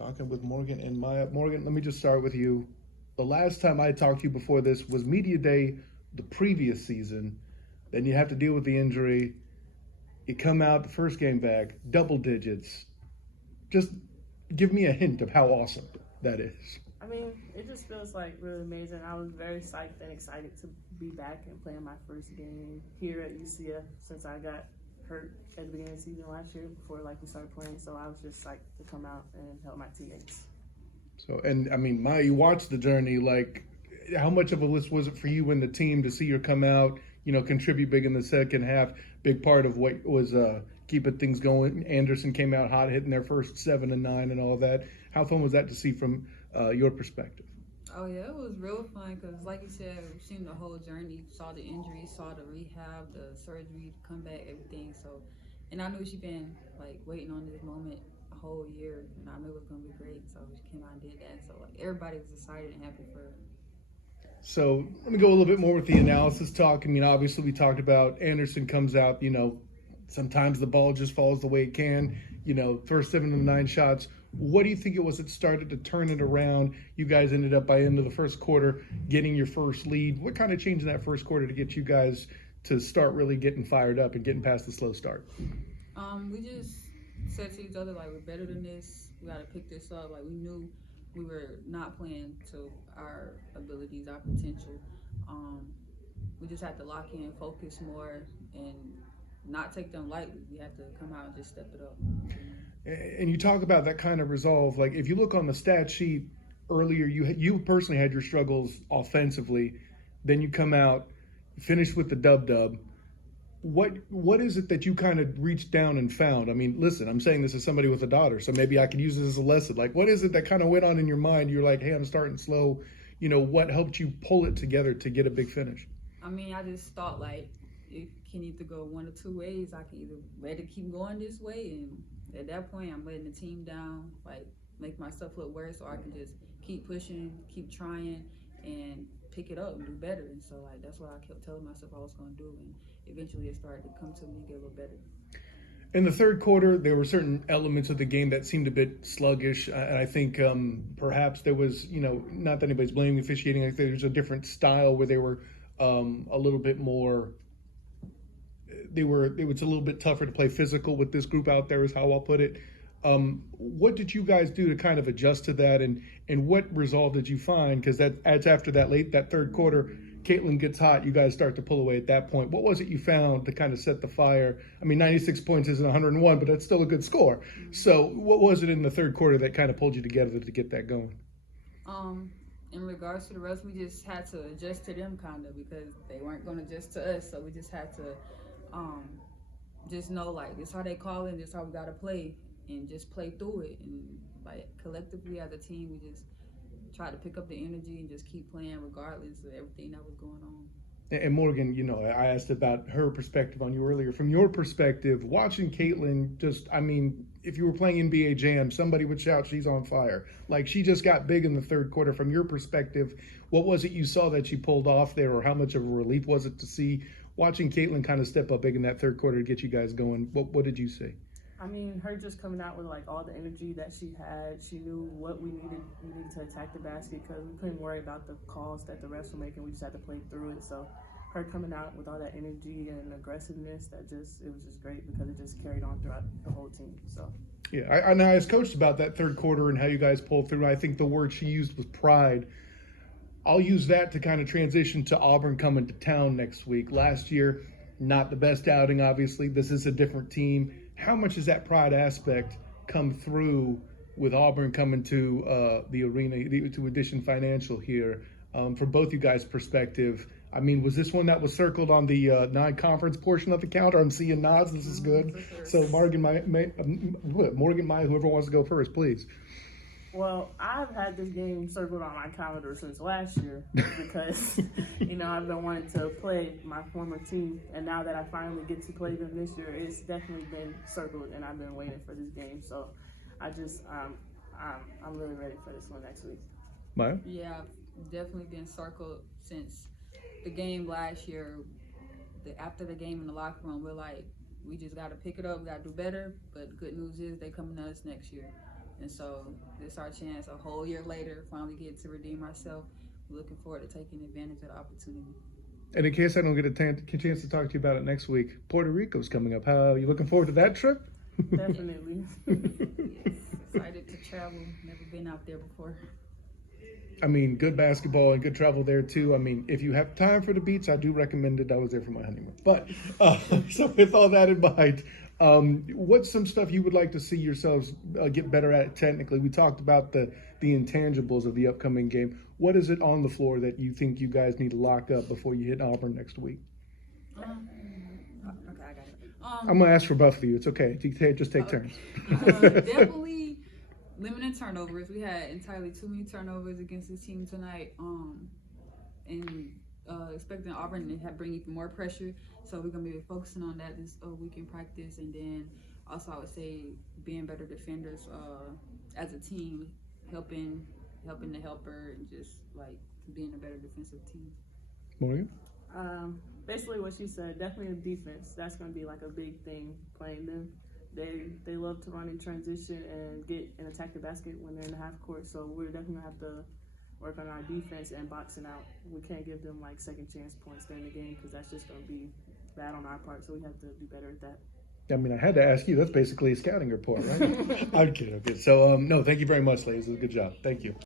Talking with Morgan and Mya. Morgan, let me just start with you. The last time I talked to you before this was Media Day the previous season. Then you have to deal with the injury. You come out the first game back, double digits. Just give me a hint of how awesome that is. I mean, it just feels like really amazing. I was very psyched and excited to be back and playing my first game here at UCF since I got hurt at the beginning of the season last year before we started playing. So I was just psyched to come out and help my teammates. So, and I mean, Mya, you watched the journey. Like, how much of a list was it for you and the team to see her come out, contribute big in the second half? Big part of what was keeping things going. Anderson came out hot, hitting their first 7 and 9 and all that. How fun was that to see from your perspective? Oh yeah, it was real fun because, like you said, we've seen the whole journey, saw the injury, saw the rehab, the surgery, the comeback, everything. So, and I knew she'd been waiting on this moment a whole year, and I knew it was gonna be great. So she came out and did that. So everybody was excited and happy for her. So let me go a little bit more with the analysis talk. I mean, obviously we talked about Anderson comes out, sometimes the ball just falls the way it can, first 7 of 9 shots. What do you think it was that started to turn it around? You guys ended up by end of the first quarter getting your first lead. What kind of changed in that first quarter to get you guys to start really getting fired up and getting past the slow start? We just said to each other, we're better than this. We got to pick this up. We knew we were not playing to our abilities, our potential. We just had to lock in, focus more, and not take them lightly. We had to come out and just step it up. And you talk about that kind of resolve. If you look on the stat sheet earlier, you personally had your struggles offensively. Then you come out, finish with the dub. What is it that you kind of reached down and found? I mean, listen, I'm saying this as somebody with a daughter, so maybe I could use this as a lesson. What is it that kind of went on in your mind? You're like, hey, I'm starting slow. What helped you pull it together to get a big finish? I mean, I just thought it can either go one or two ways. I can either let it keep going this way, and at that point, I'm letting the team down, make myself look worse, or I can just keep pushing, keep trying, and pick it up and do better. And so, that's what I kept telling myself I was going to do, and eventually it started to come to me, get a little better. In the third quarter, there were certain elements of the game that seemed a bit sluggish. And I think perhaps there was, not that anybody's blaming officiating, I think there's a different style where they were a little bit more, it was a little bit tougher to play physical with this group out there is how I'll put it. What did you guys do to kind of adjust to that, and what resolve did you find? Because that's after that third quarter, Caitlin gets hot, you guys start to pull away at that point. What was it you found to kind of set the fire? I mean, 96 points isn't 101, but that's still a good score. So what was it in the third quarter that kind of pulled you together to get that going? In regards to the rest, we just had to adjust to them kind of because they weren't going to adjust to us. So we just had to just know, this is how they call it, this is how we got to play, and just play through it. And collectively as a team, we just try to pick up the energy and just keep playing regardless of everything that was going on. And Morgan, I asked about her perspective on you earlier. From your perspective, watching Caitlin, if you were playing NBA Jam, somebody would shout, she's on fire. She just got big in the third quarter. From your perspective, what was it you saw that she pulled off there, or how much of a relief was it to see watching Caitlin kind of step up big in that third quarter to get you guys going? What did you see? I mean, her just coming out with all the energy that she had. She knew what we needed. We needed to attack the basket because we couldn't worry about the calls that the refs were making. We just had to play through it. So her coming out with all that energy and aggressiveness, it was just great because it just carried on throughout the whole team. So yeah, I asked Coach about that third quarter and how you guys pulled through. I think the word she used was pride. I'll use that to kind of transition to Auburn coming to town next week. Last year, not the best outing, obviously. This is a different team. How much does that pride aspect come through with Auburn coming to the arena, to Edition Financial here? From both you guys' perspective, I mean, was this one that was circled on the non-conference portion of the calendar? I'm seeing nods. This is good. So Morgan, Mya, whoever wants to go first, please. Well, I've had this game circled on my calendar since last year because, I've been wanting to play my former team, and now that I finally get to play them this year, it's definitely been circled, and I've been waiting for this game. So I'm really ready for this one next week. Mya? Yeah, I've definitely been circled since the game last year. After the game in the locker room, we're we just got to pick it up, we got to do better, but the good news is they coming to us next year. And so this is our chance a whole year later, finally get to redeem ourselves. Looking forward to taking advantage of the opportunity. And in case I don't get a chance to talk to you about it next week, Puerto Rico's coming up. How are you looking forward to that trip? Definitely. Yes, excited to travel. Never been out there before. I mean, good basketball and good travel there too. I mean, if you have time for the beach, I do recommend it. I was there for my honeymoon. But so with all that in mind, what's some stuff you would like to see yourselves get better at technically? We talked about the intangibles of the upcoming game. What is it on the floor that you think you guys need to lock up before you hit Auburn next week? Okay, I got it. I'm going to ask for both of you. It's okay. Just take turns. Definitely limited turnovers. We had entirely too many turnovers against this team tonight. And expecting Auburn to bring even more pressure. So we're going to be focusing on that this week in practice. And then also I would say being better defenders as a team, helping the helper, and just like being a better defensive team. Morgan? Basically what she said, definitely the defense. That's going to be like a big thing playing them. They love to run in transition and get and attack the basket when they're in the half court. So we're definitely going to have to work on our defense and boxing out. We can't give them like second chance points during the game because that's just going to be bad on our part. So we have to do better at that. I mean, I had to ask you. That's basically a scouting report, right? I'm kidding. Okay. So, no, thank you very much, ladies. It was a good job. Thank you.